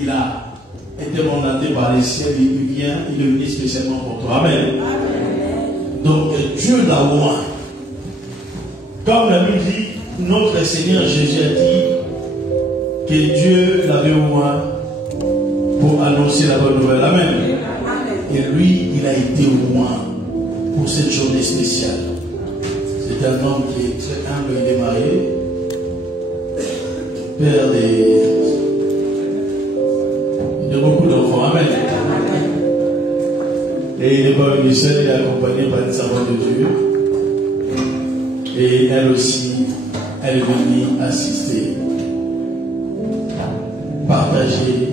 il a été mandaté par les ciels, il vient, il est venu spécialement pour toi. Amen. Donc Dieu l'a oint. Comme la Bible dit, notre Seigneur Jésus a dit que Dieu l'avait oint pour annoncer la bonne nouvelle. Amen. Et lui, il a été oint pour cette journée spéciale. C'est un homme qui est très humble, il est marié, père de beaucoup d'enfants. Amen. Et il n'est pas venu seul, il est accompagné par une servante de Dieu. Et elle aussi, elle est venue assister, partager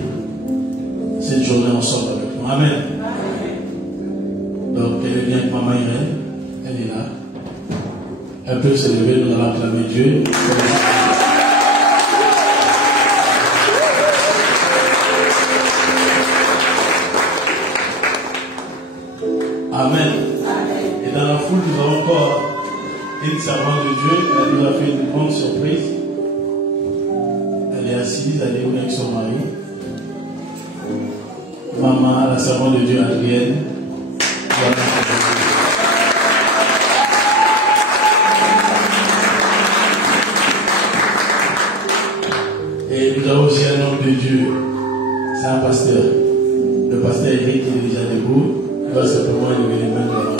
cette journée ensemble avec nous. Amen. Donc, elle est bien avec Maman Irène, elle est là. Elle peut se lever, nous allons acclamer Dieu. Amen. Et dans la foule, nous avons encore une servante de Dieu. Elle nous a fait une grande surprise. Elle est assise, elle est avec son mari. Maman, la servante de Dieu, Adrienne. Et nous avons aussi un homme de Dieu. C'est un pasteur. Le pasteur Eric, il est déjà debout. Il va simplement lever les mains dans la main.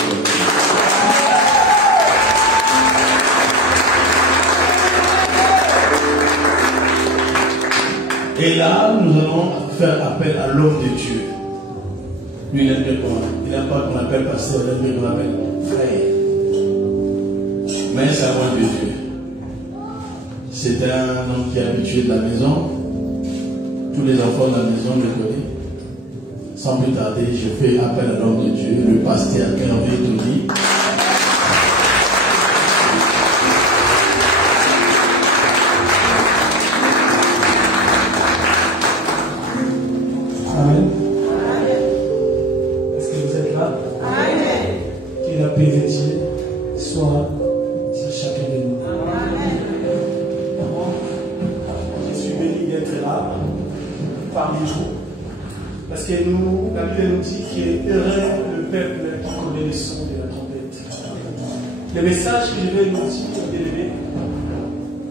Et là, nous allons faire appel à l'homme de Dieu. Lui, il n'aime pas qu'on appelle pasteur, il aime qu'on appelle frère. Mais c'est un homme de Dieu. C'est un homme qui est habitué de la maison. Tous les enfants de la maison le connaissent. Sans plus tarder, je fais appel à l'homme de Dieu, le pasteur Hervé Tony. Amen. Est-ce que vous êtes là? Amen. Que la paix de Dieu soit sur chacun de nous. Amen. Je suis béni d'être là parmi vous. Parce que nous, la Bible nous dit qu'il est heureux le peuple qui connaît le son de la trompette. Le message que je vais nous dire, bien aimé,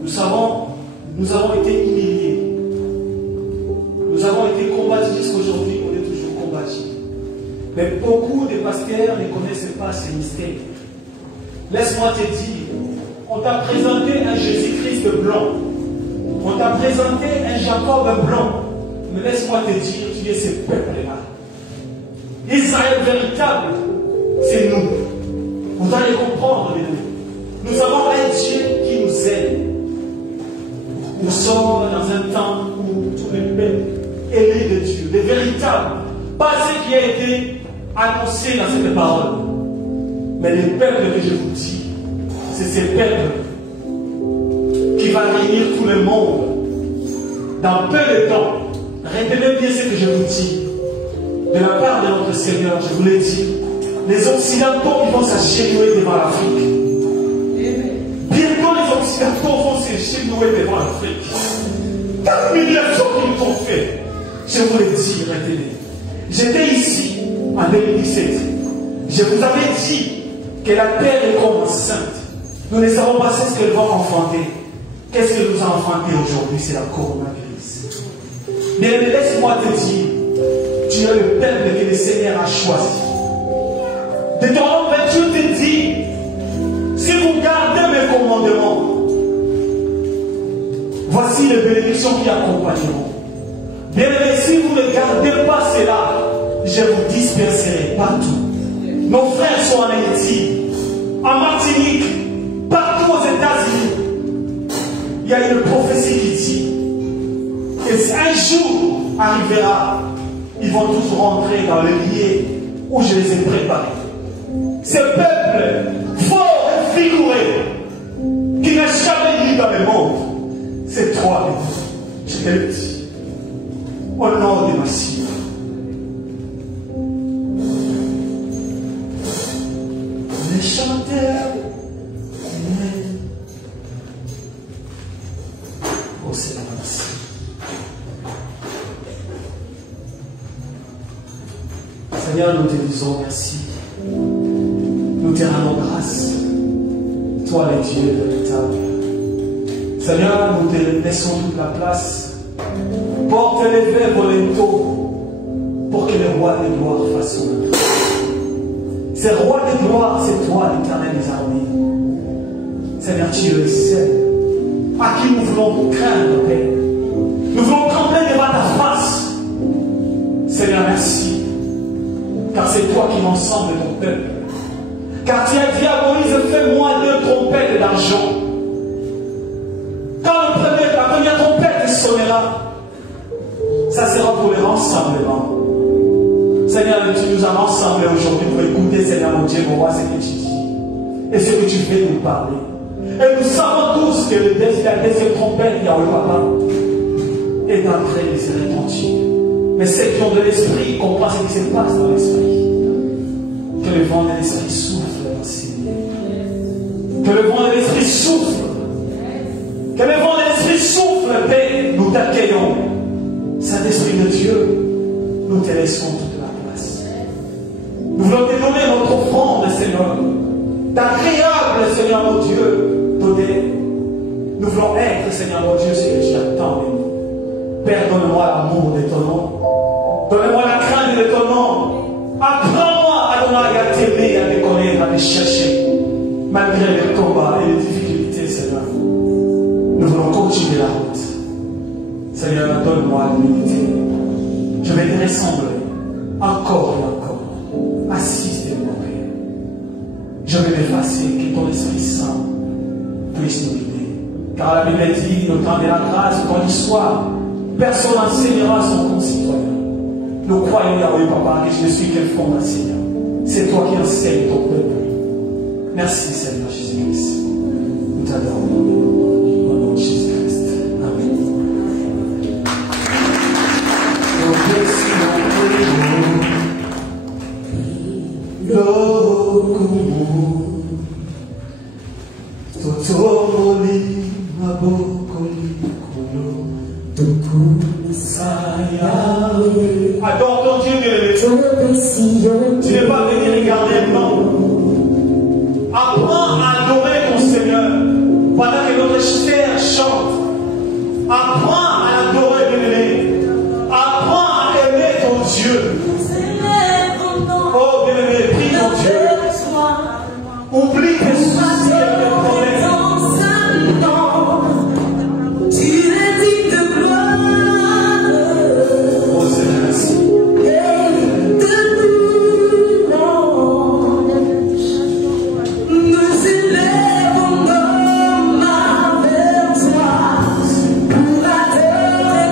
nous avons été humiliés. Nous avons été combattus jusqu'aujourd'hui, on est toujours combattus. Mais beaucoup de pasteurs ne connaissent pas ces mystères. Laisse-moi te dire, on t'a présenté un Jésus-Christ blanc. On t'a présenté un Jacob blanc. Mais laisse-moi te dire, tu es ce peuple-là. Israël véritable, c'est nous. Vous allez comprendre, mes amis. Nous avons un Dieu qui nous aime. Nous sommes dans un temps où tous les peuples aimés de Dieu, les véritables, pas ce qui a été annoncé dans cette parole, mais les peuples que je vous dis, c'est ces peuples qui vont réunir tout le monde dans peu de temps. Retenez bien ce que je vous dis. De la part de notre Seigneur, je vous l'ai dit, les Occidentaux qui vont s'agenouiller devant l'Afrique. Bientôt les Occidentaux vont s'agenouiller devant l'Afrique. Tant de humiliations qu'ils nous ont fait. Je vous l'ai dit, retenez. J'étais ici en 2017. Je vous avais dit que la terre est comme enceinte. Nous ne savons pas ce qu'elle va enfanter. Qu'est-ce qu'elle nous a enfanté aujourd'hui? C'est la coronavirus. Mais laisse-moi te dire, tu es le peuple que le Seigneur a choisi. De ton nom, Dieu te dit, si vous gardez mes commandements, voici les bénédictions qui accompagneront. Bien aimé, si vous ne gardez pas cela, je vous disperserai partout. Nos frères sont en Haïti, en Martinique, partout aux États-Unis. Il y a une prophétie qui dit que un jour arrivera, ils vont tous rentrer dans le lieu où je les ai préparés. Ce peuple fort et vigoureux qui n'a jamais vu dans le monde, c'est toi, je te le dis, au nom de Massif. Les chanteurs, oh c'est la Massif. Seigneur, nous te disons merci. Nous te rendons grâce. Toi, le Dieu véritable. Seigneur, nous te laissons toute la place pour te lever volontairement pour que le roi des gloires fasse son œuvre. Ce roi des gloires, c'est toi, l'Éternel des armées. Seigneur, tu es le seul à qui nous voulons craindre, Père. Nous voulons trembler devant ta face. Seigneur, merci. Car c'est toi qui m'ensemble ton peuple. Car tu as dit à Moïse, fais-moi 2 trompettes d'argent. Quand la première trompette sonnera, ça sera pour le rassemblement. Seigneur, tu nous as rassemblés aujourd'hui pour écouter, Seigneur mon Dieu, mon roi, ce que tu dis. Et ce que tu veux nous parler. Et nous savons tous que la deuxième trompette, Yahweh Papa, est en train de se répandre. Mais ceux qui ont de l'esprit comprennent ce qui se passe dans l'esprit. Que le vent de l'esprit souffle, Seigneur. Que le vent de l'esprit souffle. Que le vent de l'esprit souffle, Père, nous t'accueillons. Saint-Esprit de Dieu, nous te laissons toute la place. Nous voulons te donner notre offrande, Seigneur. D'agréable, Seigneur mon Dieu, donner. Nous voulons être, Seigneur mon Dieu, ce que tu attends de nous. Père, donne-moi l'amour de ton nom. Donne-moi la crainte de ton nom. Apprends-moi à t'aimer, à te connaître, à te chercher. Malgré les combats et les difficultés, Seigneur. Nous voulons continuer la route. Seigneur, donne-moi l'humilité. Je vais te ressembler encore et encore. Assiste-moi, Père. Je vais m'effacer, que ton Esprit Saint puisse nous guider. Car la Bible dit, au temps de la grâce, quand il soit, personne n'enseignera son concitoyen. Nous croyons, Yahweh Papa, que je suis quel fond, Seigneur. C'est toi qui enseignes ton peuple. Merci, Seigneur Jésus-Christ. Nous t'adorons. Adore ton Dieu bien-aimé. Tu n'es pas venu regarder non. Apprends à adorer ton Seigneur pendant que notre chair chante. Apprends à l'adorer, bien-aimé. Apprends à aimer ton Dieu. Oh bien-aimé, prie ton Dieu. Oublie tes soucis et tes problèmes. Nous élèvons nos mains vers toi pour adorer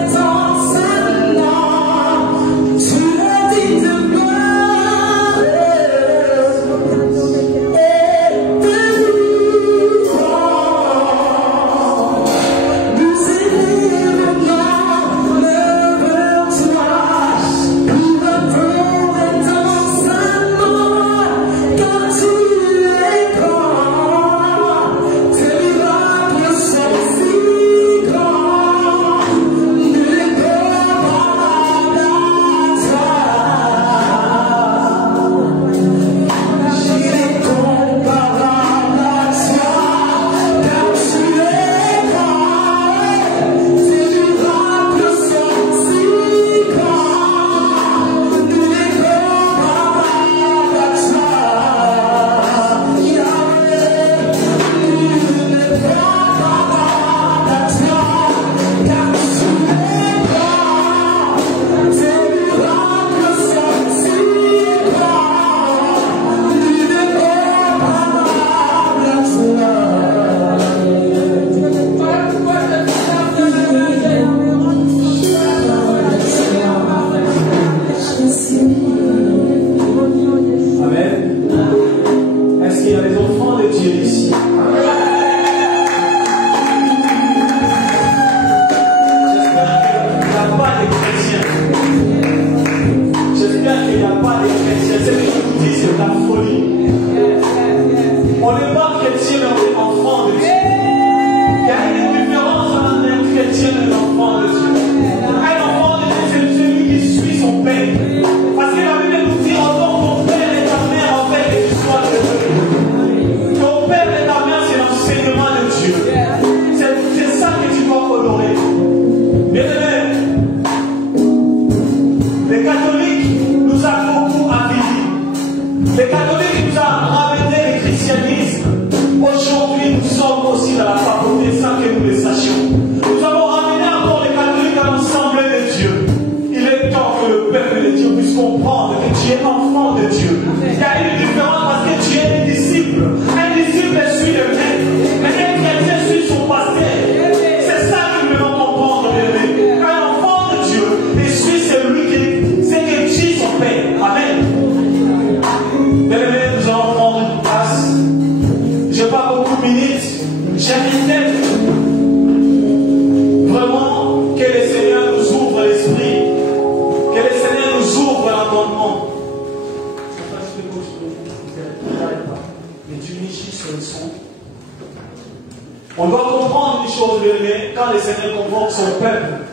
On doit comprendre une chose, mais quand le Seigneur convoque son peuple,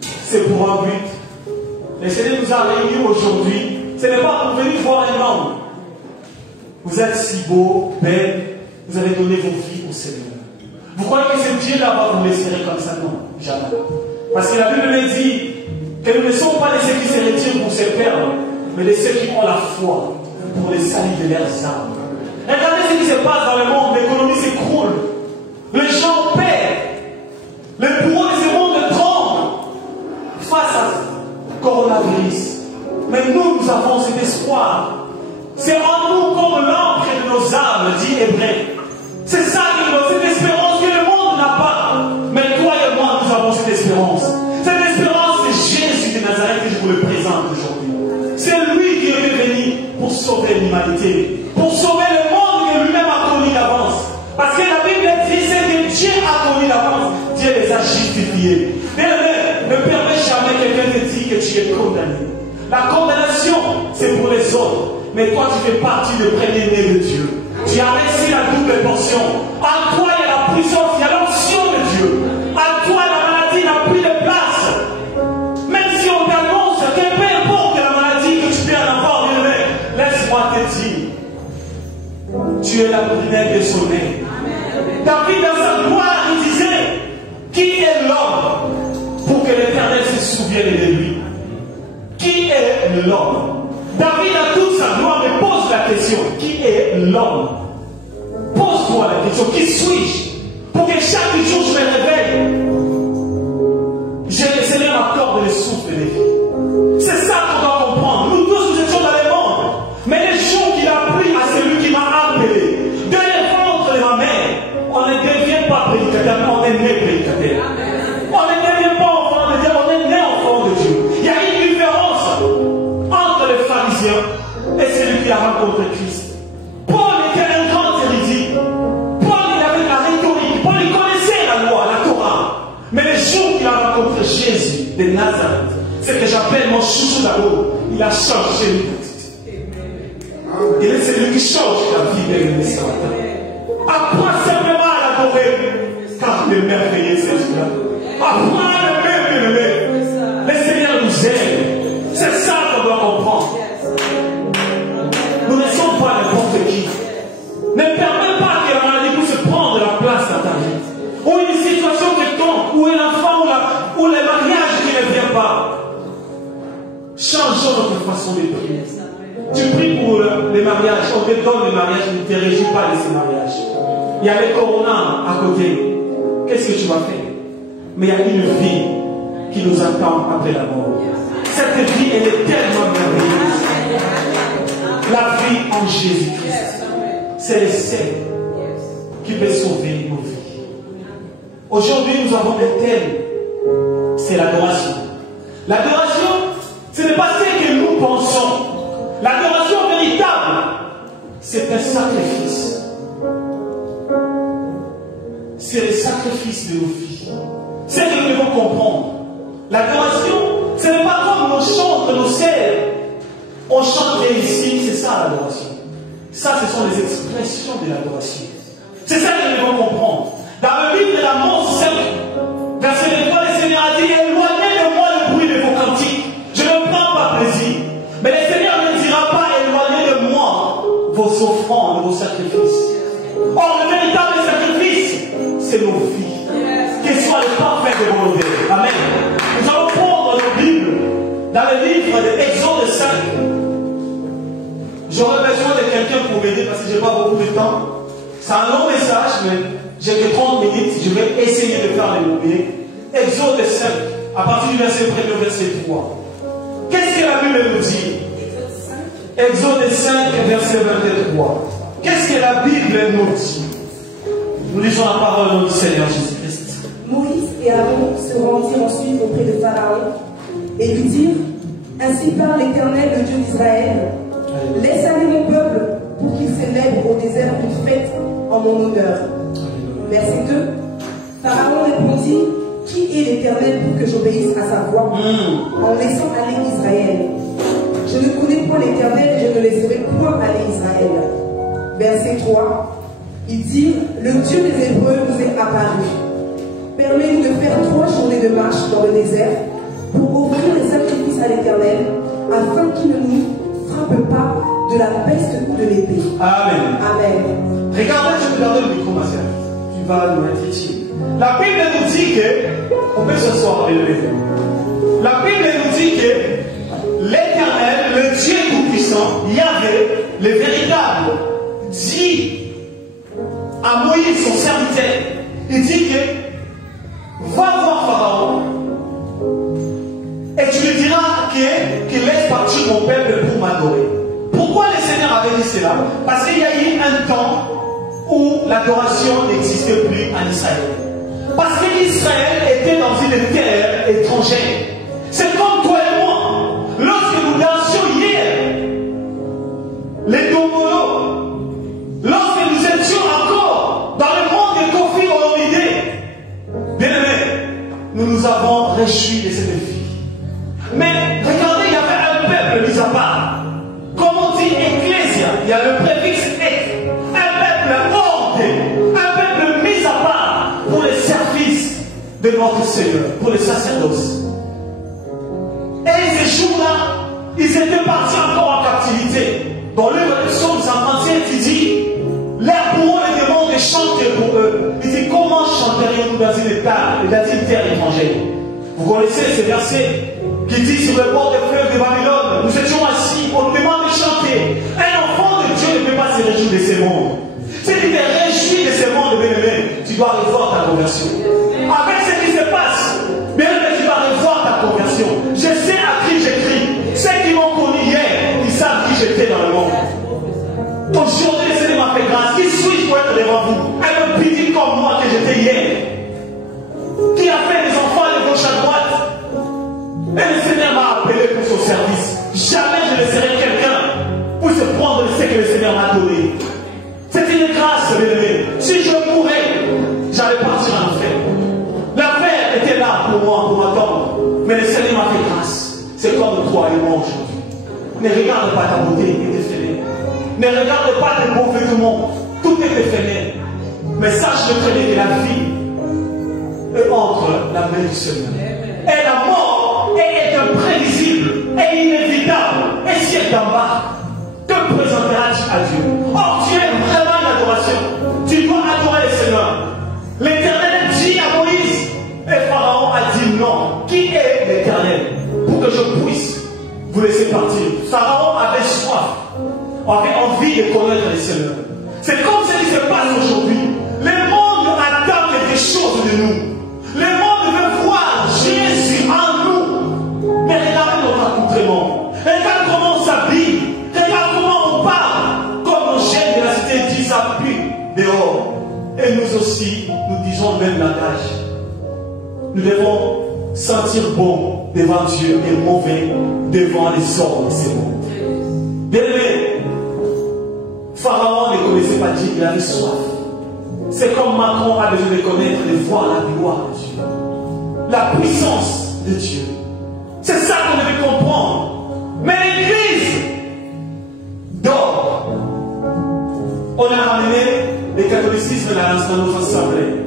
c'est pour un but. Le Seigneur nous a réunis aujourd'hui. Ce n'est pas pour venir voir un homme. Vous êtes si beau, belle, vous avez donné vos vies au Seigneur. Vous croyez que ce Dieu là-bas vous laisserez comme ça? Non, jamais. Parce que la Bible me dit que nous ne sommes pas de ceux qui se retirent pour se perdre, mais de ceux qui ont la foi pour les salut de leurs âmes. Regardez ce qui se passe dans le monde, l'économie s'écroule. Les gens paient. Les bourreaux de ce monde tremblent face à coronavirus. Mais nous avons cet espoir. C'est en nous comme l'encre de nos âmes, dit Hébreu. C'est ça qui nous donne cette espérance que le monde n'a pas. Mais toi et moi, nous avons cette espérance. Cette espérance, c'est Jésus de Nazareth que je vous le présente aujourd'hui. C'est lui qui est venu pour sauver l'humanité, pour sauver le monde que lui-même a connu d'avance. Parce que la Bible dit c'est que Dieu a connu d'avance. Dieu les a justifiés. Mais ne permets jamais quelqu'un te dire que tu es condamné. La condamnation, c'est pour les autres. Mais toi, tu fais partie du premier-né de Dieu. Tu as reçu la double portion. En toi, il y a la puissance, il y a l'onction de Dieu. En toi, la maladie n'a plus de place. Même si on t'annonce que peu importe la maladie que tu peux en avoir, laisse-moi te dire, tu es la brunette de son nez. David, dans sa gloire, il disait, qui est l'homme pour que l'Éternel se souvienne de lui? Qui est l'homme? David a toute sa gloire, mais pose la question, qui est l'homme? Pose-toi la question, qui suis-je? Pour que chaque jour je me réveille, le Seigneur m'accorde le souffle de vie. C'est ça qu'on doit comprendre. Nous tous, nous étions dans le monde, mais les jours qu'il a pris à celui qui m'a appelé, de le ventre de ma mère, on ne devient pas prédicateur, mais on est né prédicateur. On ne devient pas enfant de Dieu, on est né enfant de Dieu. Il y a une différence entre les pharisiens et celui qui a rencontré Christ. Paul était un grand érudit. Paul, il avait la rhétorique. Paul, il connaissait la loi, la Torah. Mais le jour qu'il a rencontré Jésus de Nazareth, c'est que j'appelle mon chouchou d'amour, il a changé l'identité. Il est celui qui change la vie de l'ennemi ce matin. Apprends simplement à l'adorer, car il est merveilleux, c'est Dieu. Apprends à l'aimer. Le Seigneur nous aime. C'est ça qu'on doit comprendre. Nous ne sommes pas n'importe qui. Ne permets pas que la maladie puisse prendre la place dans ta vie. Ou une situation quelconque, ou un enfant, ou le mariage qui ne vient pas. Changeons notre façon de prier. Tu pries pour les mariages, on te donne le mariage, ne te réjouis pas de ce mariage. Il y a le corona à côté. Qu'est-ce que tu vas faire? Mais il y a une vie qui nous attend après la mort. Cette vie, elle est tellement merveilleuse. La vie en Jésus-Christ, c'est le seul qui peut sauver nos vies. Aujourd'hui, nous avons un thème, c'est l'adoration. L'adoration, ce n'est pas ce que nous pensons. L'adoration véritable, c'est un sacrifice. C'est le sacrifice de nos vies. C'est ce que nous devons comprendre. L'adoration, ce n'est pas comme on chante nos sers. On chante ici, c'est ça l'adoration. Ça, ce sont les expressions de l'adoration. C'est ça que nous devons comprendre. Dans le livre de la mort 5, verset 3, le Seigneur a dit, éloignez de moi le bruit de vos cantiques. Je ne prends pas plaisir. Mais le Seigneur ne dira pas, éloignez de moi vos offrandes, vos sacrifices. Or, le véritable sacrifice, c'est nos vies. Qu'ils soient les parfaits de volonté. Amen. Nous allons prendre nos Bibles dans le livre de Exode 5. J'aurais besoin de quelqu'un pour m'aider parce que je n'ai pas beaucoup de temps. C'est un long message, mais j'ai que 30 minutes. Je vais essayer de faire les mots. Exode 5, à partir du verset 1 au verset 3. Qu'est-ce que la Bible nous dit? Exode 5, verset 23. Qu'est-ce que la Bible nous dit? Nous lisons la parole du Seigneur Jésus-Christ. Moïse et Aaron se rendirent ensuite auprès de Pharaon et lui dirent, ainsi parle l'Éternel, le Dieu d'Israël, laisse aller mon peuple pour qu'il célèbre au désert une fête en mon honneur. Verset 2. Pharaon répondit, qui est l'Éternel pour que j'obéisse à sa voix en laissant aller Israël? Je ne connais point l'Éternel et je ne laisserai point aller Israël. Verset 3. Ils dirent, le Dieu des Hébreux nous est apparu. Permets-nous de faire 3 journées de marche dans le désert pour offrir les sacrifices à l'Éternel, afin qu'il ne nous frappe pas de la peste ou de l'épée. Amen. Amen. Regardez, je vais garder le micro, ma soeur. Tu vas nous être utile. La Bible nous dit que, on peut s'asseoir avec le Lévi. La Bible nous dit que l'Éternel, le Dieu Tout-Puissant, Yahvé, le véritable, dit à Moïse, son serviteur, il dit que va voir Pharaon et tu lui diras qu'il laisse partir mon peuple pour m'adorer. Pourquoi le Seigneur avait dit cela? Parce qu'il y a eu un temps où l'adoration n'existait plus en Israël. Parce qu'Israël était dans une terre étrangère. C'est comme toi et moi. Lorsque nous dansions hier, les domolos, lorsque nous étions encore dans le monde de Kofi Olomide, bien aimé, nous avons réjoui de cette vie. Mais regardez, il y avait un peuple mis à part. Comme on dit ecclésia, il y a le préfixe ek. Un peuple ordé, un peuple mis à part pour le service de notre Seigneur, pour le sacerdoce. Et ces jours-là, ils étaient partis encore en captivité. Dans le livre de Psaume 51, il dit, l'air pour eux les demande de chanter pour eux. Il dit, comment chanterions-nous dans une terre étrangère? Vous connaissez ces versets qui dit sur le bord des fleuves de Babylone, nous étions assis, on nous demande de chanter. Un enfant de Dieu ne peut pas se réjouir de ces mondes. Si tu te réjouis de ces mondes, bien-aimé, tu dois revoir ta conversion. Avec ce qui se passe, bien-aimé, tu dois revoir ta conversion. Je sais à qui j'écris. Ceux qui m'ont connu hier, ils savent qui j'étais dans le monde. Aujourd'hui, le Seigneur m'a fait grâce. Qui suis-je pour être devant vous? Un petit comme moi que j'étais hier. Qui a fait des enfants de gauche à droite. Et le Seigneur m'a appelé pour son service. Jamais je ne serai quelqu'un pour se prendre ce que le Seigneur m'a donné. C'est une grâce, bien-aimé. Si je mourais, j'allais partir en enfer. L'affaire était là pour moi, pour m'attendre. Mais le Seigneur m'a fait grâce. C'est comme toi et moi aujourd'hui. Ne regarde pas ta beauté et tes fenêtres. Ne regarde pas tes beaux vêtements. Tout est éphémère. Mais sache le très bien que la vie est entre la main du Seigneur. Et la mort est imprévisible et inévitable. Et si elle t'embarque, que présenteras-tu à Dieu? Or, tu aimes vraiment l'adoration. Tu dois adorer le Seigneur. L'Éternel dit à Moïse, et Pharaon a dit non. Qui est l'Éternel? Pour que je puisse vous laisser partir. Pharaon avait soif, avait envie de connaître le Seigneur. C'est comme ce qui se passe aujourd'hui. Le monde attend quelque chose de nous. Le monde veut voir Jésus en nous. Mais regardez notre accoutrement. Regarde comment on s'habille. Regarde comment on parle. Comme nos chaînes de la cité disent ça pue dehors. Et nous aussi, nous disons le même langage. Nous devons sentir bon devant Dieu et mauvais devant les hommes de ce monde. Bien-aimé, Pharaon ne connaissait pas Dieu, il avait soif. C'est comme Macron a besoin de connaître, de voir la gloire de Dieu, la puissance de Dieu. C'est ça qu'on devait comprendre. Mais l'Église dort. On a ramené le catholicisme dans nos assemblées.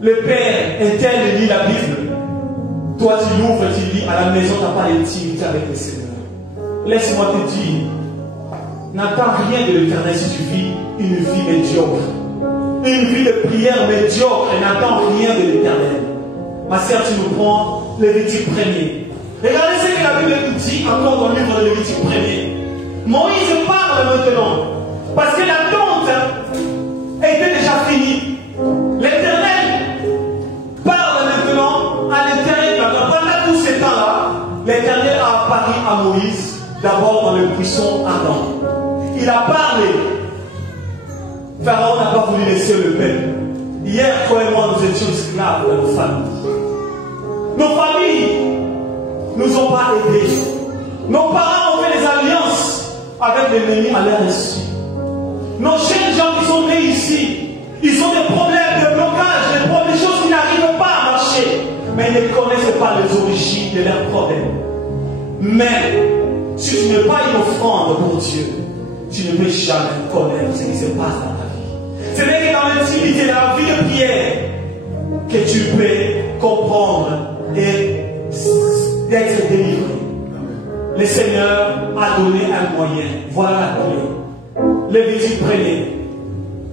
Le Père interne lit la Bible. Toi, tu l'ouvres et tu lis à la maison, tu n'as pas d'intimité avec le Seigneur. Laisse-moi te dire, n'attends rien de l'Éternel si tu vis une vie médiocre. Une vie de prière médiocre et n'attends rien de l'Éternel. Ma sœur, tu nous prends Lévitique 1er. Regardez ce que la Bible nous dit encore dans le livre de Lévitique 1er. Moïse parle maintenant. Parce que la tente était déjà finie. L'Éternel parle maintenant à l'Éternel. Pendant tous ces temps-là, l'Éternel a apparu à Moïse, d'abord dans le buisson ardent. Il a parlé. Pharaon n'a pas voulu laisser le peuple. Hier, toi et moi, nous étions esclaves dans nos familles. Nos familles nous ont pas aidés. Nos parents ont fait des alliances avec l'ennemi à leur insu. Nos jeunes gens qui sont nés ici, ils ont des problèmes de blocage, des choses qui n'arrivent pas à marcher. Mais ils ne connaissent pas les origines de leurs problèmes. Mais si tu n'es pas une offrande pour Dieu, tu ne peux jamais connaître ce qui se passe dans ta vie. Ce n'est que dans l'intimité, dans la vie de prière, que tu peux comprendre et d'être délivré. Le Seigneur a donné un moyen. Voilà la clé. Lévitique 1er.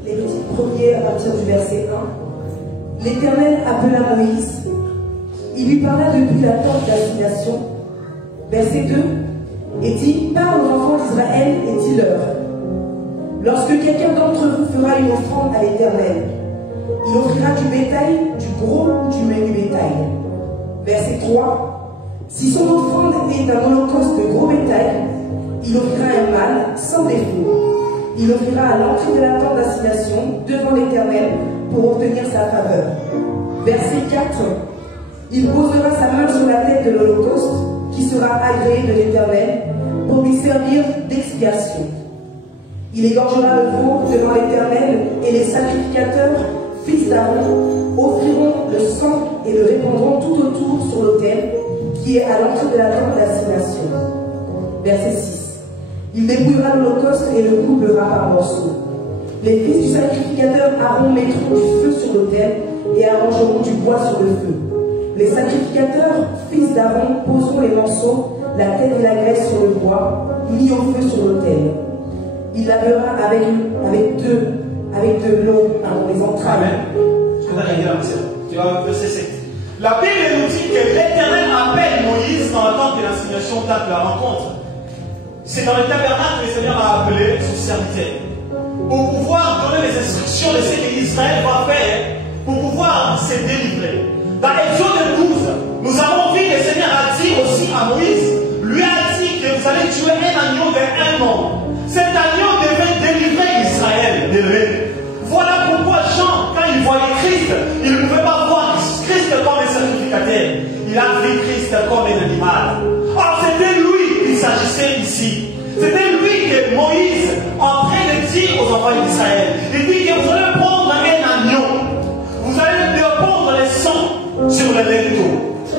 Lévitique 1er à partir du verset 1. L'Éternel appela Moïse. Il lui parla depuis la tente d'assignation. Verset 2. Et dit, parle aux enfants d'Israël et dis-leur. Lorsque quelqu'un d'entre vous fera une offrande à l'Éternel, il offrira du bétail, du gros ou du menu bétail. Verset 3. Si son offrande est un holocauste de gros bétail, il offrira un mâle sans défaut. Il offrira à l'entrée de la tente d'assignation devant l'Éternel pour obtenir sa faveur. Verset 4. Il posera sa main sur la tête de l'holocauste qui sera agréé de l'Éternel pour lui servir d'expiation. Il égorgera le veau devant l'Éternel et les sacrificateurs, fils d'Aaron, offriront le sang et le répandront tout autour sur l'autel qui est à l'entrée de la tente d'assignation. Verset 6. Il dépouillera l'holocauste et le coupera par morceaux. Les fils du sacrificateur Aaron mettront du feu sur l'autel et arrangeront du bois sur le feu. Les sacrificateurs, fils d'Aaron, poseront les morceaux, la tête et la graisse sur le bois, mis au feu sur l'autel. Il lavera avec de l'eau les entrailles. Tu vas verset 7. La Bible nous dit que l'Éternel appelle Moïse dans la tente de l'assignation, date de la rencontre. C'est dans le tabernacle que le Seigneur a appelé son serviteur pour pouvoir donner les instructions de ce qu'Israël va faire pour pouvoir se délivrer. Dans Exode 12, nous avons vu que le Seigneur a dit aussi à Moïse, lui a dit que vous allez tuer un agneau de 1 an. Cet agneau devait délivrer Israël de l'œil. Voilà pourquoi Jean, quand il voyait Christ, il ne pouvait pas voir Christ comme un sacrificateur. Il a vu Christ comme un animal. Or, c'était lui qu'il s'agissait ici. C'était lui que Moïse, en train de dire aux enfants d'Israël, il dit que vous allez prendre un agneau. Vous allez répandre le sang sur le linteau.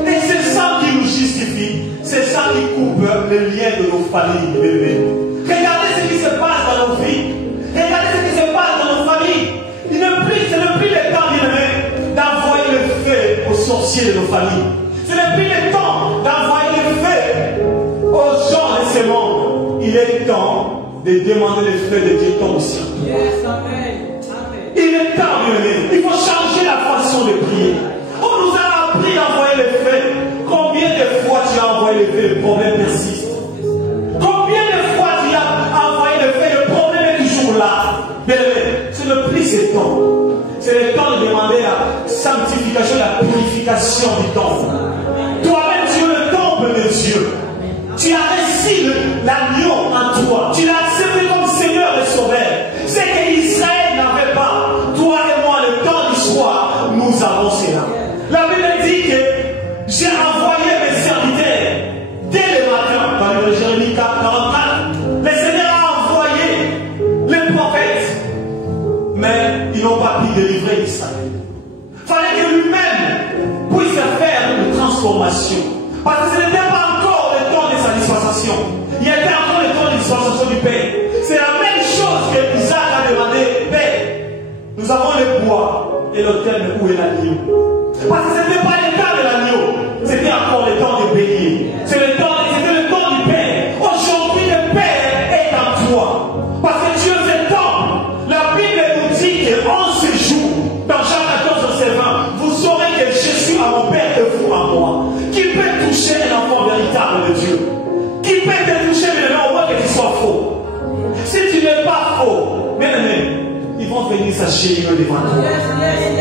Et c'est ça qui nous justifie. C'est ça qui coupe le lien de nos familles. Regardez ce qui se passe dans nos vies. Regardez ce qui se passe dans nos familles. Ce n'est plus le temps, bien-aimé, d'envoyer le feu aux sorciers de nos familles. Ce n'est plus le temps d'envoyer le feu aux gens de ce monde. Il est temps de demander le feu de Dieu tombe au ciel. Il est temps, bien-aimé. Il faut changer la façon de prier. On nous a appris d'envoyer le feu. Combien de fois tu as envoyé le feu, le problème persiste. Combien de fois tu as envoyé le feu, le problème est toujours là. Bien-aimé, ce n'est plus ce temps. C'est le temps de demander la sanctification, la purification du temple. Toi-même, tu es le temple de Dieu. Tu as reçu l'agneau en toi. Tu l'as accepté comme Seigneur et Sauveur. C'est que Israël n'avait pas. Toi et moi, le temps du soir, nous avons cela. La Bible dit que j'ai envoyé mes serviteurs dès le matin, dans le Jérémie 44. Le Seigneur a envoyé les prophètes, mais ils n'ont pas pu délivrer Israël. Il fallait que lui-même puisse faire une transformation. Parce que ce n'était pas encore le temps de sa dispensation. Il y avait encore le temps de dispensation du Père. C'est la même chose que Isaac a demandé. Père, nous avons le bois et l'autel, mais où est l'agneau? Parce que ce n'était pas le temps de l'agneau. C'était encore le temps de bélier. C'était le temps du Père. Aujourd'hui, le Père est en toi. Parce que Dieu est temps. La Bible nous dit qu'en ce jour, dans Jean 14, verset 20, vous saurez que je suis à mon Père et vous à moi. Qui peut toucher un enfant véritable de Dieu? Qui peut te toucher maintenant au moins que tu sois faux? Si tu n'es pas faux, bien aimé, ils vont venir s'acheter devant toi.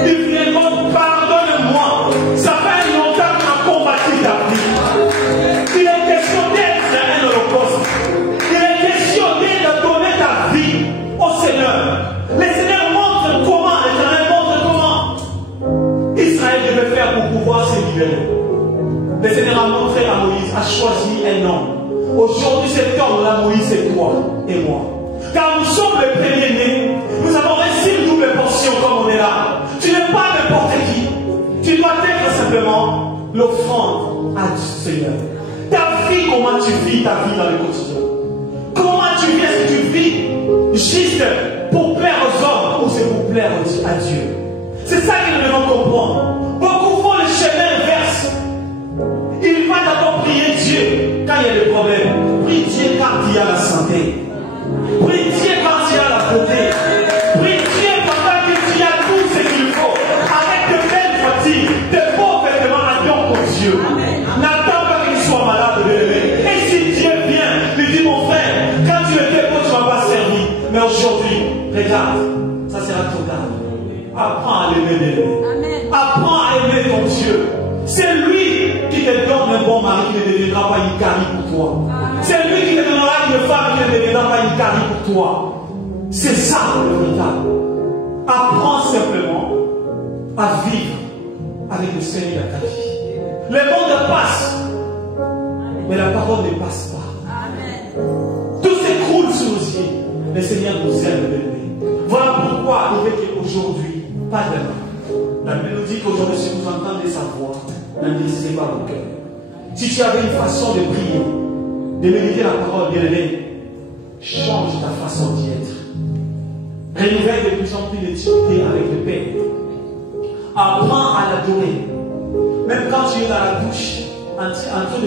Ils viendront, pardonne-moi. Ça fait longtemps qu'on a combattu ta vie. Il est question d'être un holocauste. Il est question de donner ta vie au Seigneur. Le Seigneur montre comment, l'Éternel montre comment Israël devait faire pour pouvoir se libérer. Le Seigneur a montré à Moïse, a choisi un homme. Aujourd'hui, cet homme-là, Moïse, c'est toi et moi. Car nous sommes les premiers-nés. Nous avons reçu une double portion comme on est là. Tu n'es pas n'importe qui. Tu dois être simplement l'offrande à Dieu, Seigneur. Ta vie, comment tu vis ta vie dans le quotidien? Comment tu vis? Est-ce que tu vis juste pour plaire aux hommes ou c'est pour plaire plaire à Dieu. C'est ça que nous devons comprendre. Beaucoup font le chemin inverse. Il va d'abord prier Dieu quand il y a des problèmes. Prie Dieu quand il y a la santé. Prie Dieu quand il y a la beauté. Prie Dieu pendant que tu as tout ce qu'il faut. Avec de belles voitures, de beaux vêtements, attends ton Dieu. N'attends pas qu'il soit malade de lever. Et si Dieu vient, lui dit mon frère, quand tu étais beau, tu ne m'as pas servi. Mais aujourd'hui, regarde, ça sera trop tard. Apprends à l'aimer. Apprends à aimer ton Dieu. C'est lui qui te donne un bon mari qui ne deviendra pas une carie pour toi. C'est lui qui te donnera une femme qui ne deviendra pas une carie pour toi. C'est ça le véritable. Apprends simplement à vivre avec le Seigneur à ta vie. Le monde passe, mais la parole ne passe pas. Tout s'écroule sous nos yeux. Le Seigneur nous aime de lui. Voilà pourquoi il veut qu'aujourd'hui, pas demain. La Bible nous dit qu'aujourd'hui, si vous entendez sa voix, n'indécisez pas vos cœurs. Si tu avais une façon de prier, de méditer la parole, bien aimé, change ta façon d'y être. Renouvelle de plus en plus d'intimité avec le Père. Apprends à l'adorer. Même quand tu es dans la douche, en train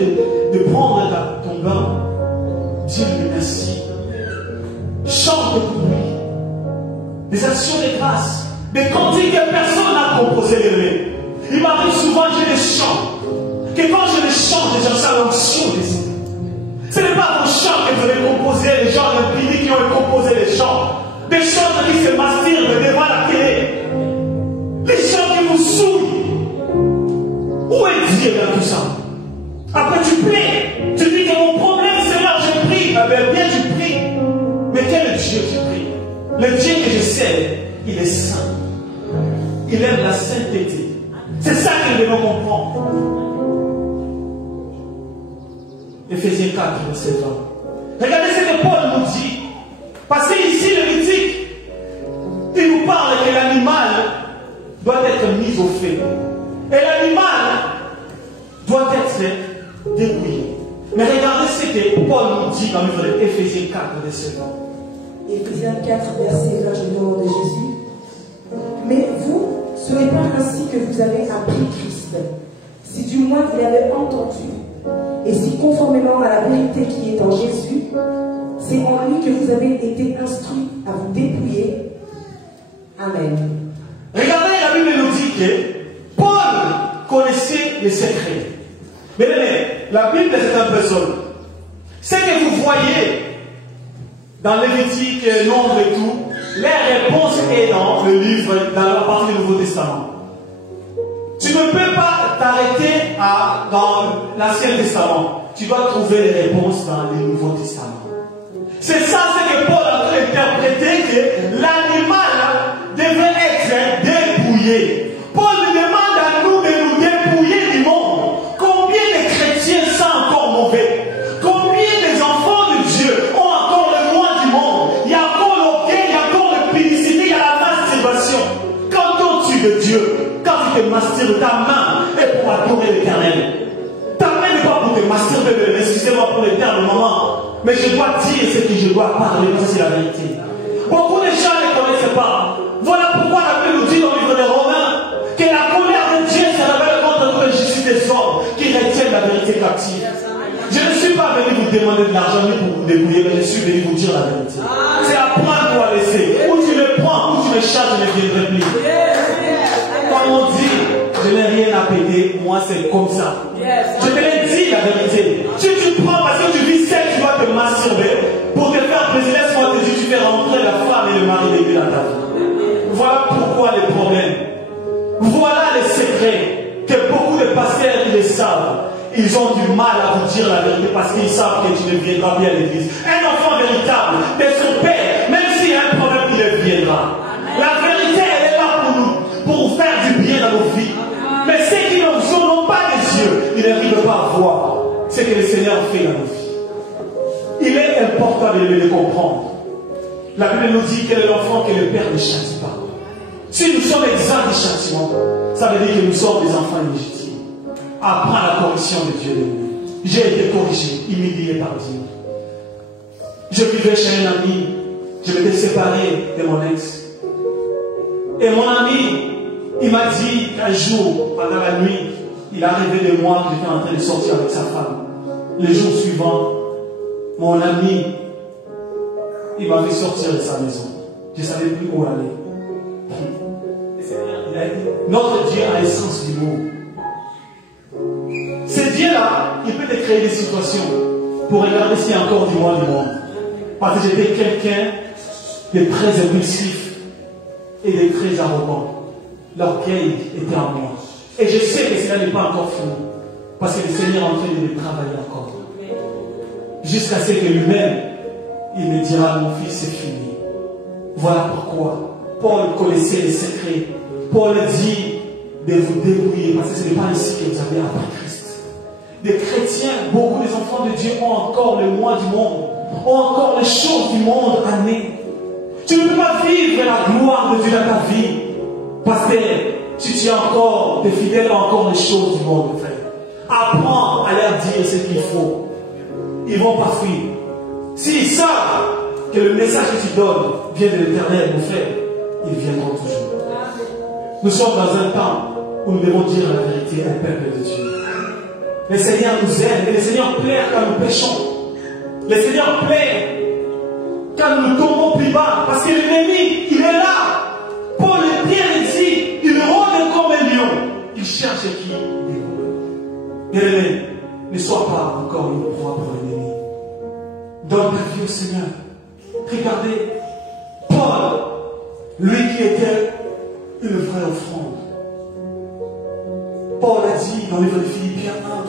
de prendre ton bain, dis-lui merci. Chante pour lui. Des actions de grâce. Des cantiques que personne n'a composé de lui. Il m'arrive souvent que je les chante. Que quand je les chante, les gens savent l'onction des autres. Ce n'est pas vos chants que vous avez composé, les gens de Pili qui ont composé les chants. Des chants qui se masturbent devant la télé. Les chants qui vous souillent. Où est Dieu dans tout ça? Après tu pries. Tu dis que mon problème c'est là, je prie. Ah bien, tu pries. Mais quel Dieu tu pries? Le Dieu que je sais, il est saint. Il aime la sainteté. C'est ça que nous devons comprendre. Éphésiens 4, verset 20. Regardez ce que Paul nous dit. Parce qu'ici, le Lévitique, il nous parle que l'animal doit être mis au feu. Et l'animal doit être dépouillé. Mais regardez ce que Paul nous dit dans le livre d'Éphésiens 4, verset 20. Éphésiens 4, verset 20, je demande de Jésus. Mais vous, ce n'est pas ainsi que vous avez appris Christ. Si du moins vous l'avez entendu, et si conformément à la vérité qui est en Jésus, c'est en lui que vous avez été instruits à vous dépouiller. Amen. Regardez, la Bible nous dit que Paul connaissait les secrets. Mais la Bible c'est un peu seul. Ce que vous voyez dans Lévitique, Nombre et tout, la réponse est dans le livre, dans la partie du Nouveau Testament. Tu ne peux pas t'arrêter dans l'Ancien Testament. Tu dois trouver les réponses dans le Nouveau Testament. C'est ça ce que Paul a interprété, que l'animal devait être dépouillé. Paul nous demande à nous de nous dépouiller du monde. Combien de chrétiens sont encore mauvais? Combien des enfants de Dieu ont encore le loin du monde? Il y a encore l'orgueil, il y a encore le publicité, il y a la masturbation. Quand tu de Dieu, quand tu te masturbes, ta main est pour adorer l'Éternel. Ta main n'est pas pour te masturber, excusez-moi pour le terme, maman. Mais je dois dire ce que je dois parler, parce que c'est la vérité. Beaucoup de gens ne connaissent pas. Voilà pourquoi la Bible nous dit dans le livre des Romains que la colère de Dieu se révèle contre toute l'injustice des hommes qui retiennent la vérité captive. Je ne suis pas venu vous demander de l'argent ni pour vous débrouiller, mais je suis venu vous dire la vérité. C'est à prendre ou à laisser. Ou tu le prends, ou tu le charges, je ne viendrai plus. Comme on dit, je n'ai rien à payer, moi c'est comme ça. Je te l'ai dit la vérité. Si tu prends parce que tu vis seul, tu dois te masturber pour te faire plaisir, laisse-moi te dire, tu fais rentrer la femme et le mari de Dieu dans ta vie. Voilà pourquoi les problèmes. Voilà les secrets que beaucoup de pasteurs ils les savent. Ils ont du mal à vous dire la vérité parce qu'ils savent que tu ne viendras bien à l'église. Un enfant véritable de son père, même s'il y a un problème, il viendra. La vérité, elle est là pour nous, pour faire du bien dans nos vies. Mais ceux qui n'ont pas les yeux, ils n'arrivent pas à voir ce que le Seigneur fait dans nos vies. Il est important de le comprendre. La Bible nous dit quel est l'enfant que le Père ne châtie pas. Si nous sommes exempts du châtiment, ça veut dire que nous sommes des enfants illégitimes. Apprends la correction de Dieu. J'ai été corrigé, humilié par Dieu. Je vivais chez un ami, je m'étais séparé de mon ex. Et mon ami, il m'a dit qu'un jour, pendant la nuit, il a rêvé de moi qu'il était en train de sortir avec sa femme. Le jour suivant, mon ami, il m'a fait sortir de sa maison. Je ne savais plus où aller. Notre Dieu a l'essence du mot. Ce Dieu-là, il peut te créer des situations pour regarder s'il y a encore du monde. Parce que j'étais quelqu'un de très impulsif et de très arrogant. L'orgueil était en moi. Et je sais que cela n'est pas encore fini. Parce que le Seigneur est en train de me travailler encore. Jusqu'à ce que lui-même, il me dira, mon fils, c'est fini. Voilà pourquoi Paul connaissait les secrets. Paul dit de vous débrouiller, parce que ce n'est pas ici que vous avez appris Christ. Des chrétiens, beaucoup des enfants de Dieu ont encore le moi du monde, ont encore les choses du monde à nez. Tu ne peux pas vivre la gloire de Dieu dans ta vie, parce que tu tiens encore, tu es fidèle à encore les choses du monde, frère. Apprends à leur dire ce qu'il faut. Ils ne vont pas fuir. S'ils savent que le message que tu donnes vient de l'Éternel, mon frère, ils viendront toujours. Nous sommes dans un temps où nous devons dire la vérité au peuple de Dieu. Le Seigneur nous aime et le Seigneur plaît quand nous péchons. Le Seigneur plaît quand nous tombons plus bas, parce que l'ennemi, il est là. Paul le bien dit, il rôde comme un lion. Il cherche qui? Bien-aimé, ne sois pas encore une proie pour l'ennemi. Donne ta vie au Seigneur. Regardez, Paul, lui qui était une vraie offrande. Paul a dit dans le livre de Philippiens 1,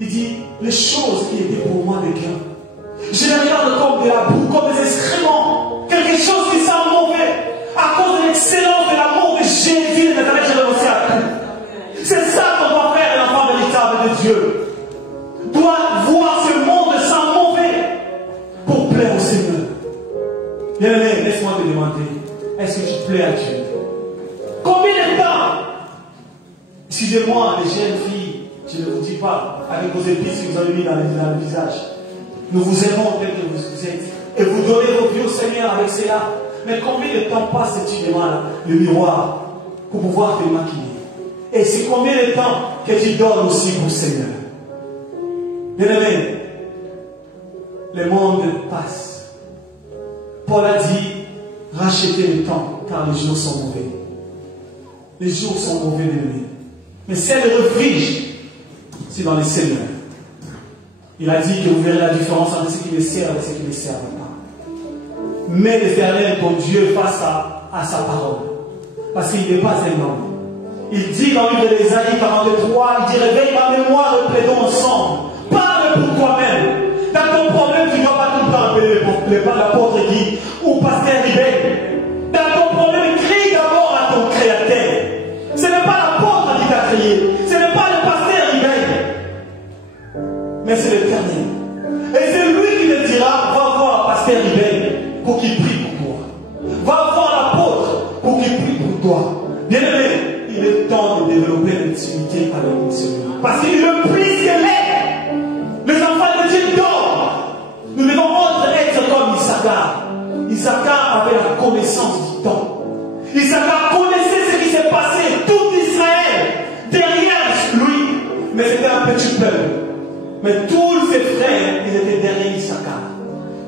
il dit, les choses qui étaient pour moi des gains, je les regarde comme de la boue, comme des excréments, quelque chose qui sent mauvais, à cause de l'excellence de l'amour de Jésus de Nazareth, j'ai renoncé à tout. C'est ça qu'on doit faire, l'enfant véritable de Dieu. Doit voir ce monde sans mauvais pour plaire au Seigneur. Bien-aimé, laisse-moi te demander, est-ce que tu plais à Dieu? Combien de temps? Excusez-moi, les jeunes filles, je ne vous dis pas, avec vos épices que vous avez mis dans le visage. Nous vous aimons tel que vous êtes. Et vous donnez vos vies au Seigneur avec cela. Mais combien de temps passe-tu devant le miroir pour pouvoir te maquiller? Et c'est combien de temps que tu donnes aussi pour le Seigneur? Bien-aimé, le monde passe. Paul a dit, rachetez le temps, car les jours sont mauvais. Les jours sont mauvais, bien-aimé. Mais c'est le refuge, c'est dans le Seigneur. Il a dit que vous verrez la différence entre ce qui les sert et ce qui ne les sert pas. Mais l'Éternel, ton Dieu, face à sa parole. Parce qu'il n'est pas un homme. Il dit dans le livre d'Ésaïe 43, il dit, réveille ma mémoire et plaidons ensemble. Parle pour toi-même. Dans ton problème, tu ne dois pas tout le temps appeler l'apôtre Guy ou pasteur Ribet. Dans ton problème, crie d'abord à ton Créateur. Ce n'est pas l'apôtre qui t'a créé. Ce n'est pas le pasteur Ribet. Mais c'est l'Éternel. Et c'est lui qui te dira, va voir pasteur Ribet pour qu'il prie pour toi. Va voir l'apôtre pour qu'il prie pour toi. Bien-aimé, il est temps de développer l'intimité avec le Seigneur. Parce qu'il est le plus célèbre. Les enfants de Dieu dorment. Nous devons être comme Issachar. Issachar avait la connaissance du temps. Issachar connaissait ce qui s'est passé. Tout Israël derrière lui. Mais c'était un petit peuple. Mais tous ses frères, ils étaient derrière Issachar.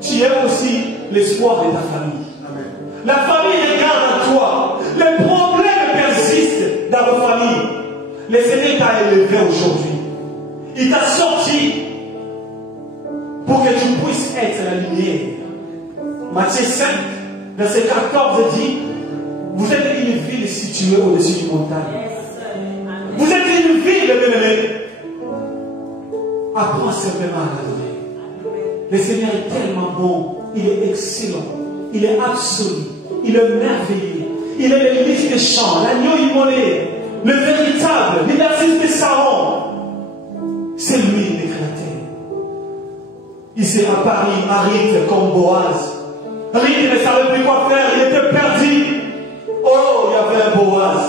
Tu es aussi l'espoir de ta famille. Amen. La famille regarde à toi. Les problèmes persistent dans vos familles. Le Seigneur t'a élevé aujourd'hui. Il t'a sorti pour que tu puisses être la lumière. Matthieu 5, verset 14 dit, vous êtes une ville située au-dessus du montagne. Vous êtes une ville, bien-aimée. Apprends simplement à l'adorer. Le Seigneur est tellement bon, il est excellent, il est absolu, il est merveilleux, il est le lys des champs, l'agneau immolé, le véritable, l'exercice de Saron. C'est lui le créateur. Il s'est apparu à Ruth comme Boaz. Ruth ne savait plus quoi faire, il était perdu. Oh, il y avait un Boaz.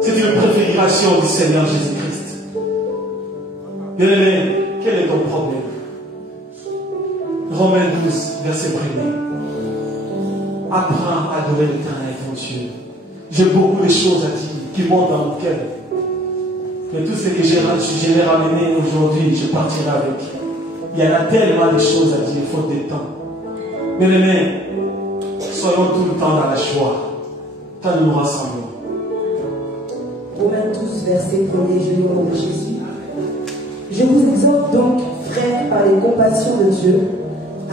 C'est une préfiguration du Seigneur Jésus-Christ. Bien-aimé, quel est ton problème? Romains 12, verset 1er. Apprends à adorer l'Éternel ton Dieu. J'ai beaucoup de choses à dire qui montent dans mon cœur. Mais tout ce que je l'ai ramené aujourd'hui, je partirai avec. Il y en a tellement de choses à dire, faute de temps. Bien-aimés, soyons tout le temps dans la joie, quand nous nous rassemblons. Romains 12, verset 1er, je lis au nom de Jésus. Je vous exhorte donc, frères, par les compassions de Dieu,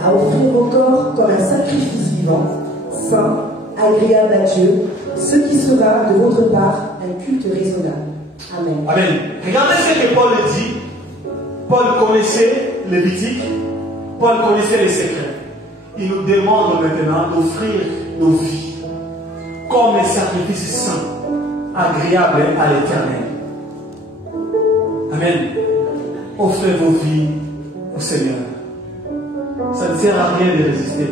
à offrir vos corps comme un sacrifice vivant, saint, agréable à Dieu, ce qui sera de votre part un culte raisonnable. Amen. Amen. Regardez ce que Paul dit. Paul connaissait Lévitique, Paul connaissait les secrets. Il nous demande maintenant d'offrir nos vies comme un sacrifice saint, agréable à l'Éternel. Amen. Offrez vos vies au Seigneur. Ça ne sert à rien de résister.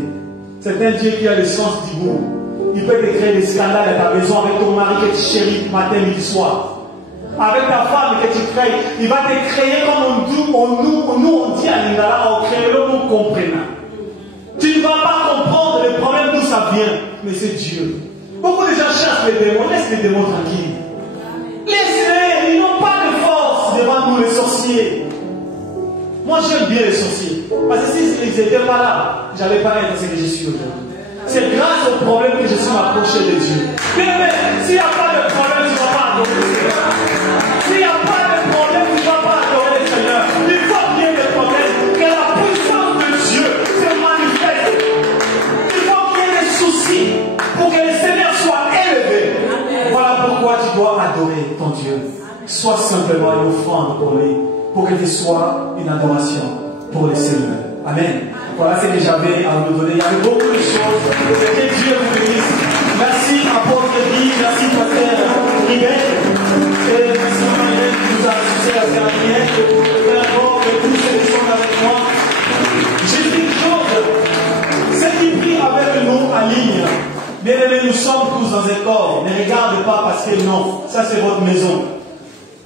C'est un Dieu qui a le sens du goût. Il peut te créer des scandales à ta maison avec ton mari que tu chéris matin, midi, soir. Avec ta femme que tu crées, il va te créer comme on dit à Lingala, on crée le nous comprenant. Tu ne vas pas comprendre le problème d'où ça vient, mais c'est Dieu. Beaucoup de gens cherchent les démons, laisse les démons tranquilles. Laisse-les, ils n'ont pas de force devant nous les sorciers. Moi j'aime bien les sorciers, parce que s'ils n'étaient pas là, je n'allais pas être ce que je suis aujourd'hui. C'est grâce au problème que je suis approché de Dieu. Mais s'il n'y a pas de problème, tu ne vas pas adorer le Seigneur. S'il n'y a pas de problème, tu ne vas pas adorer le Seigneur. Il faut qu'il y ait des problèmes, que la puissance de Dieu se manifeste. Il faut qu'il y ait des soucis pour que le Seigneur soit élevé. Voilà pourquoi tu dois adorer ton Dieu. Sois simplement une offrande pour lui, pour que tu sois une adoration pour le Seigneur. Amen. Voilà ce que j'avais à vous donner. Il y avait beaucoup de choses. Que Dieu vous bénisse. Merci, apôtre Guy. Merci, pasteur Ribet. Et merci, Marie qui nous a assisté à faire rien. Peu importe, tous ceux qui sont avec moi. J'ai dit une chose. Ceux qui prient avec nous en ligne, bien aimés, nous sommes tous dans un corps. Ne regardez pas parce que non, ça c'est votre maison.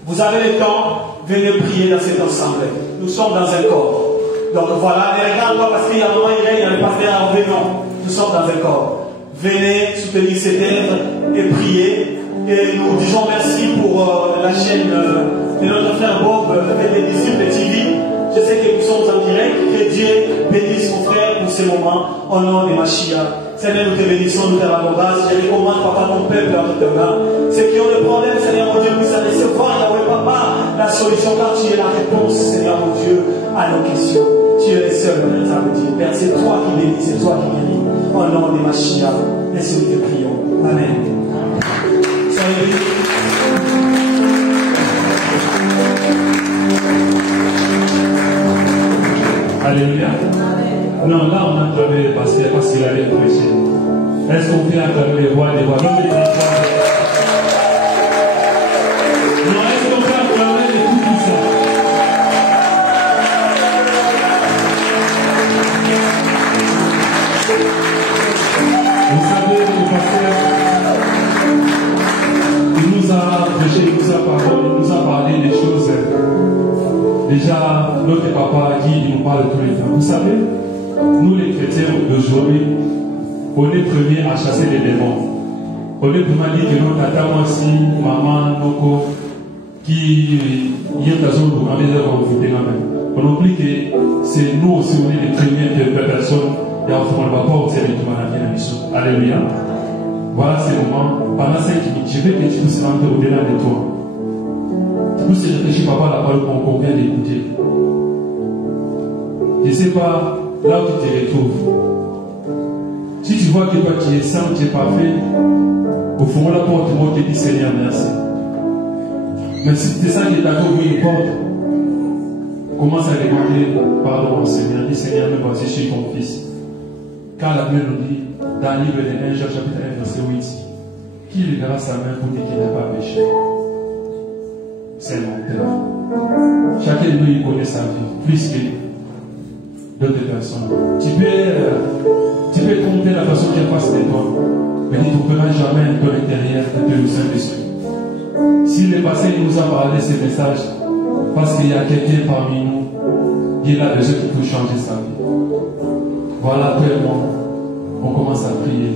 Vous avez le temps, venez prier dans cette assemblée. Nous sommes dans un corps. Donc voilà, ne regarde pas parce qu'il y a un moment, il y a le pasteur en non. Nous sommes dans un corps. Venez soutenir cette œuvre et prier. Et nous disons merci pour la chaîne de notre frère Bob et des disciples TV. Je sais que nous sommes en direct. Que Dieu bénisse mon frère pour ces moments au nom de Machia. Seigneur, nous te bénissons, nous te rendons grâce. Je recommande, Papa, ton peuple à notre main. Ceux qui ont des problèmes, Seigneur, mon Dieu, puissent recevoir, Yahweh, Papa, la solution, car tu es la réponse, Seigneur, mon Dieu, à nos questions. Tu es le seul véritable Dieu. Père, c'est toi qui bénis, c'est toi qui bénis. Au nom de Machia, laisse nous te prions. Amen. Soyez bénis. Alléluia. Non, là on a acclamé le pasteur parce qu'il allait prêcher. Est-ce qu'on peut acclamer les voix des voix? Non, est-ce qu'on peut acclamer les tout puissants? Vous savez, le pasteur, il nous a prêché, il nous a parlé des choses. Déjà, notre papa qui nous parle tous les temps. Vous savez, nous les chrétiens d'aujourd'hui, on est premiers à chasser les démons. On est premiers à dire que notre tata, moi aussi, maman, noko, qui y est à zone où on a on oublie que c'est nous aussi, on est les premières personnes, et on ne va pas observer tout le monde à la mission. Alléluia. Voilà ces moments. Pendant 5 minutes, je veux que tu puisses rentrer au-delà de toi. Tu puisses réfléchir, papa, la parole qu'on vient d'écouter. Je ne sais pas là où tu te retrouves. Si tu vois que toi qui es saint, tu es parfait, au fond de la porte, moi te dis Seigneur, merci. Mais si tu es ça qui est d'accord ouvrir une porte, commence à demander pardon au Seigneur. Dis Seigneur, me voici, je suis ton fils. Car la Bible nous dit, dans le livre de 1 Jean, chapitre 1, verset 8, qui lèvera sa main pour dire qu'il n'a pas péché? C'est mon Père. Chacun de nous, il connaît sa vie, plus que d'autres personnes. Tu peux tromper la personne qui est face de toi, mais tu ne trouveras jamais dans l'intérieur de le Saint-Esprit. Si le passé nous a parlé de ce message, parce qu'il y a quelqu'un parmi nous qui est là déjà qui peut changer sa vie. Voilà, après moi, on commence à prier.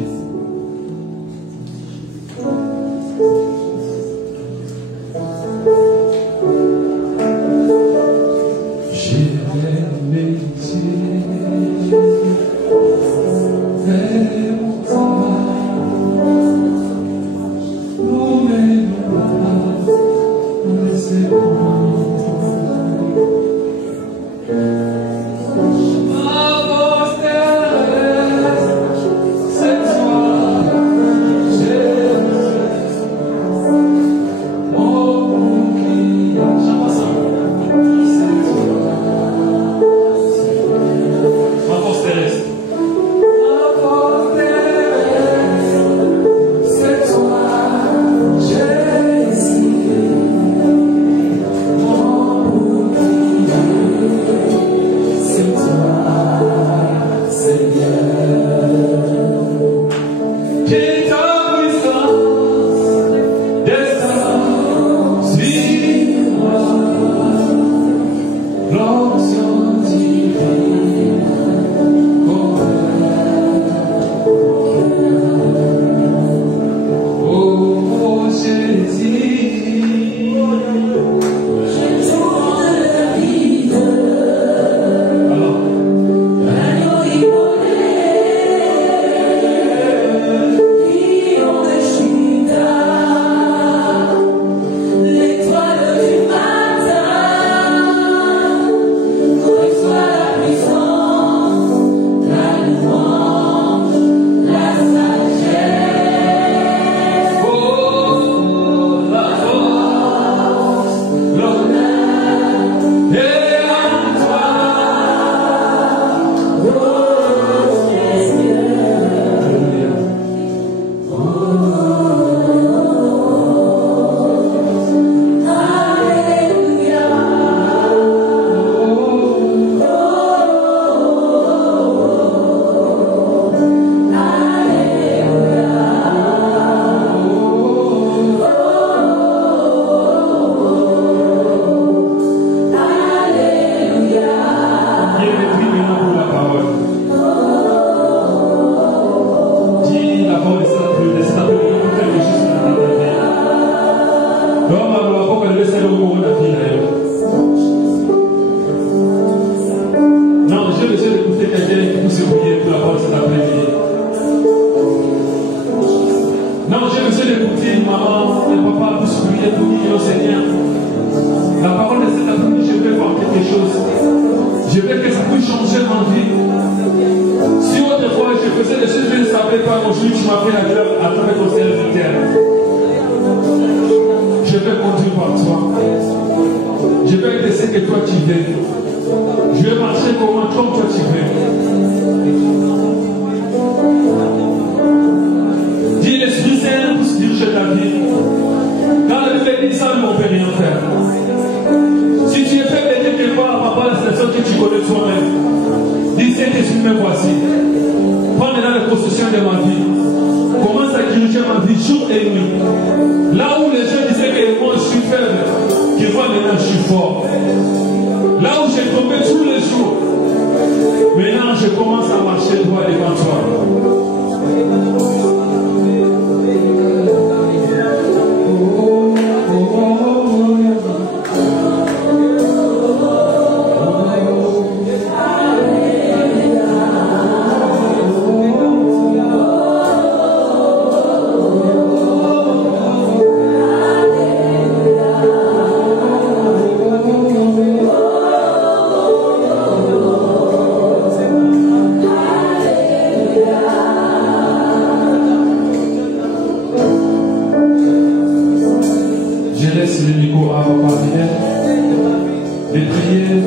les prières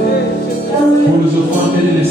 pour nous offrir et les